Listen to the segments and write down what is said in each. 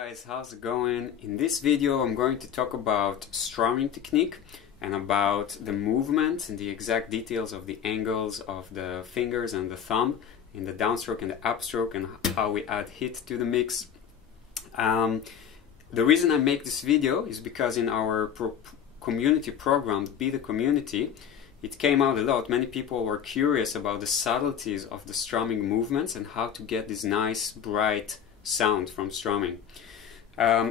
guys, how's it going? In this video I'm going to talk about strumming technique and about the movement and the exact details of the angles of the fingers and the thumb in the downstroke and the upstroke and how we add hit to the mix. The reason I make this video is because in our community program, Be the Community, it came out a lot. Many people were curious about the subtleties of the strumming movements and how to get this nice bright sound from strumming.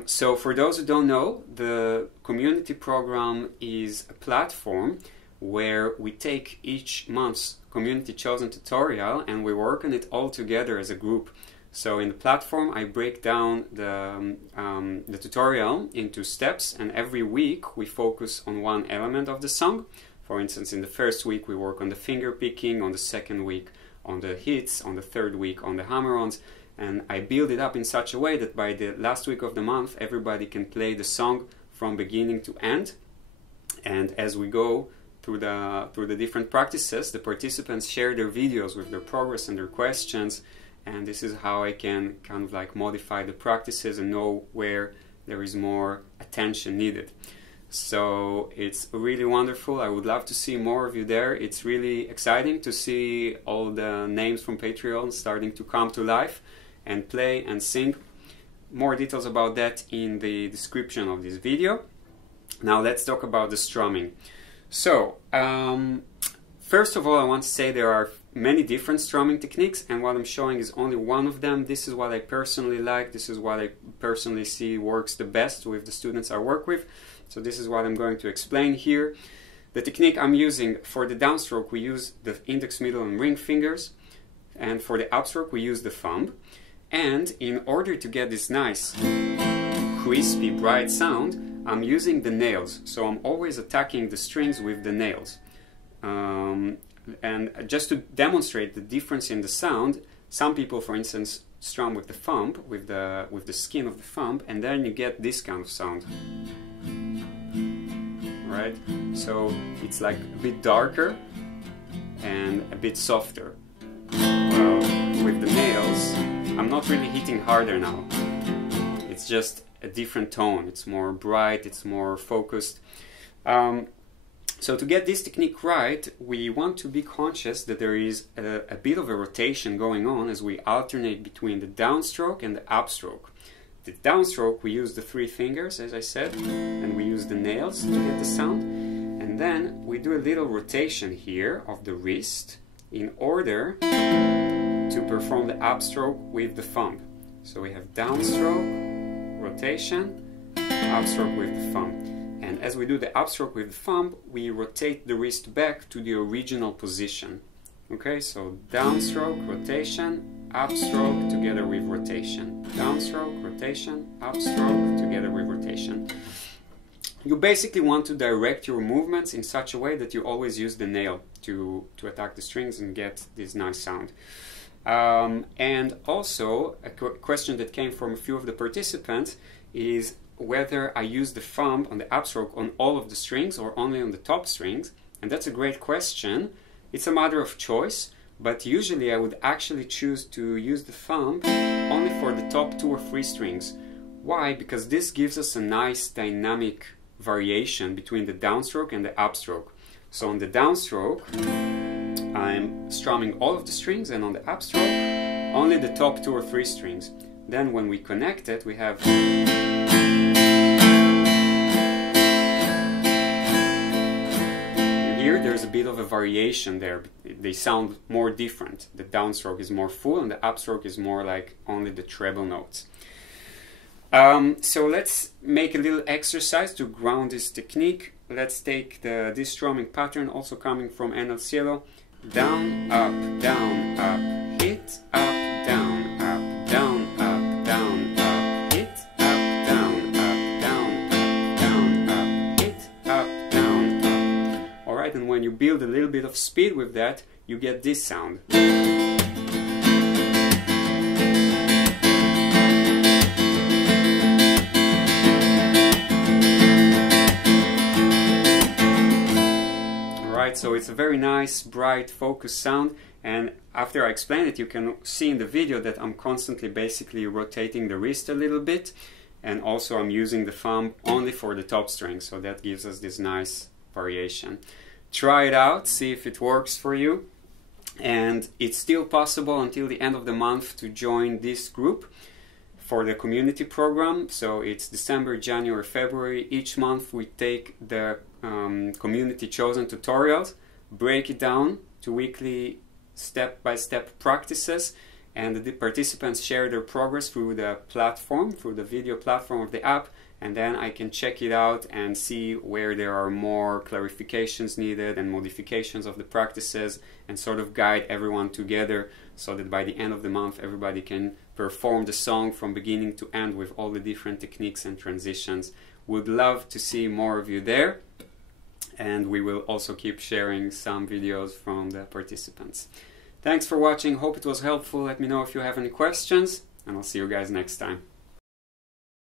So for those who don't know, the community program is a platform where we take each month's community chosen tutorial and we work on it all together as a group. So in the platform I break down the tutorial into steps, and every week we focus on one element of the song. For instance, in the first week we work on the finger picking, on the second week on the hits, on the third week on the hammer-ons. And I build it up in such a way that by the last week of the month everybody can play the song from beginning to end. And as we go through the different practices, the participants share their videos with their progress and their questions, and this is how I can kind of like modify the practices and know where there is more attention needed. So it's really wonderful. I would love to see more of you there. It's really exciting to see all the names from Patreon starting to come to life and play and sing. More details about that in the description of this video. Now let's talk about the strumming. So first of all, I want to say there are many different strumming techniques, and what I'm showing is only one of them. This is what I personally like. This is what I personally see works the best with the students I work with. So this is what I'm going to explain here. The technique I'm using for the downstroke, we use the index, middle and ring fingers, and for the upstroke we use the thumb. And in order to get this nice, crispy, bright sound, I'm using the nails. So I'm always attacking the strings with the nails. And just to demonstrate the difference in the sound, some people, for instance, strum with the thumb, with the skin of the thumb, and then you get this kind of sound. Right? So it's like a bit darker and a bit softer. Well, with the nails, I'm not really hitting harder now. It's just a different tone. It's more bright, it's more focused. So to get this technique right, we want to be conscious that there is a bit of a rotation going on as we alternate between the downstroke and the upstroke. The downstroke, we use the three fingers, as I said, and we use the nails to get the sound. And then we do a little rotation here of the wrist in order to perform the upstroke with the thumb. So we have downstroke, rotation, upstroke with the thumb. And as we do the upstroke with the thumb, we rotate the wrist back to the original position. Okay, so downstroke, rotation, upstroke together with rotation. Downstroke, rotation, upstroke together with rotation. You basically want to direct your movements in such a way that you always use the nail to attack the strings and get this nice sound. And also, a question that came from a few of the participants is whether I use the thumb on the upstroke on all of the strings or only on the top strings. And that's a great question. It's a matter of choice, but usually I would actually choose to use the thumb only for the top 2 or 3 strings. Why? Because this gives us a nice dynamic variation between the downstroke and the upstroke. So on the downstroke, I'm strumming all of the strings, and on the upstroke, only the top 2 or 3 strings. Then when we connect it, we have... Here there's a bit of a variation there. They sound more different. The downstroke is more full and the upstroke is more like only the treble notes. So let's make a little exercise to ground this technique. Let's take this strumming pattern, also coming from En el Cielo. Down, up, hit, up, down, up, down, up, down, up, hit, up, down, up, down, up, down, up, hit, up, down, up. Alright, and when you build a little bit of speed with that, you get this sound. so it's a very nice, bright, focused sound. And after I explain it, you can see in the video that I'm constantly basically rotating the wrist a little bit, and also I'm using the thumb only for the top string, so that gives us this nice variation. Try it out, see if it works for you. And it's still possible until the end of the month to join this group for the community program. So it's December, January, February. Each month we take the community chosen tutorials, break it down to weekly step-by-step practices, and the participants share their progress through the platform, through the video platform of the app, and then I can check it out and see where there are more clarifications needed and modifications of the practices, and sort of guide everyone together so that by the end of the month everybody can perform the song from beginning to end with all the different techniques and transitions. Would love to see more of you there, and we will also keep sharing some videos from the participants. Thanks for watching, hope it was helpful. Let me know if you have any questions, and I'll see you guys next time.